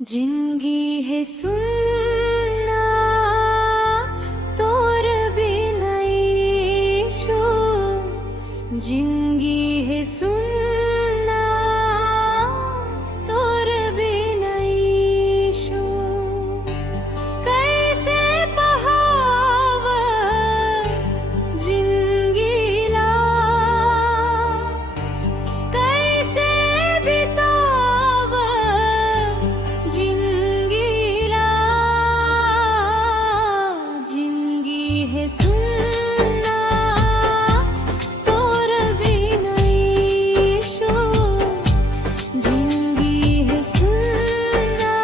जिंदगी है सुनना तोर बिनई शो जिंदगी है सुनना तोर बिनई शो कैसे बहाव जिंदगी ला कैसे बिताव जिंदगीला जिंदगी है सुनना तोर बिनई शो जिंदगी है सुनना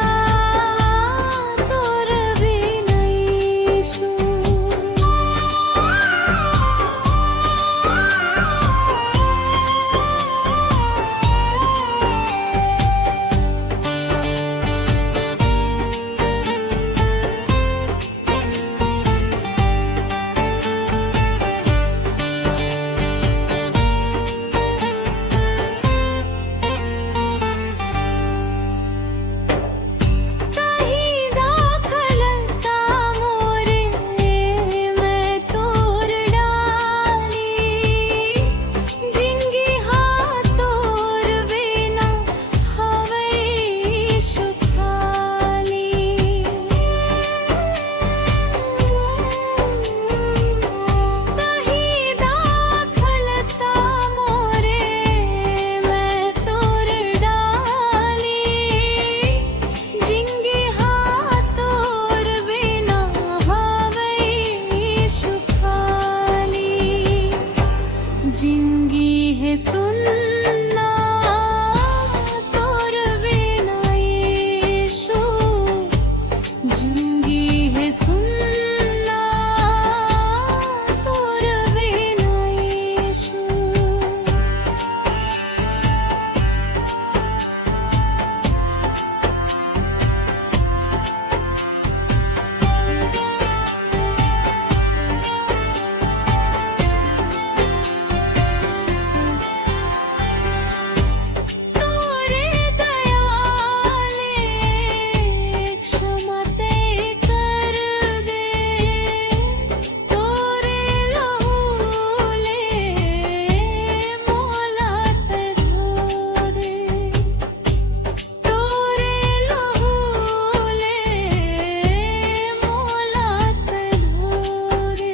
तोर बिनई शो कहीं दाखलता मोरे मैं तोर डाली जिंदगी हाँ तोर बिना हवई सुखाली कहीं दाखलता मोरे मैं तोर डाली जिंदगी हाँ तोर बिना हवई सुखाली जिंदगी है सुनना तोर बिनई शो जिंदगी है सुनना तोर बिनई शो तोरे दयाले क्षमा ते कर दे तोरे लहूले मोहलत धो दे तोरे लहूले मोहलत धो दे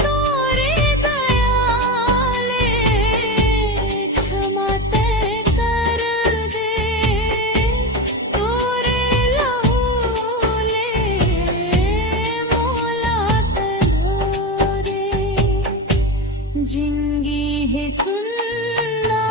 तोरे दयाले क्षमा ते कर दे तोरे लहूले मोहलत धो दे जिंदगी है सुनना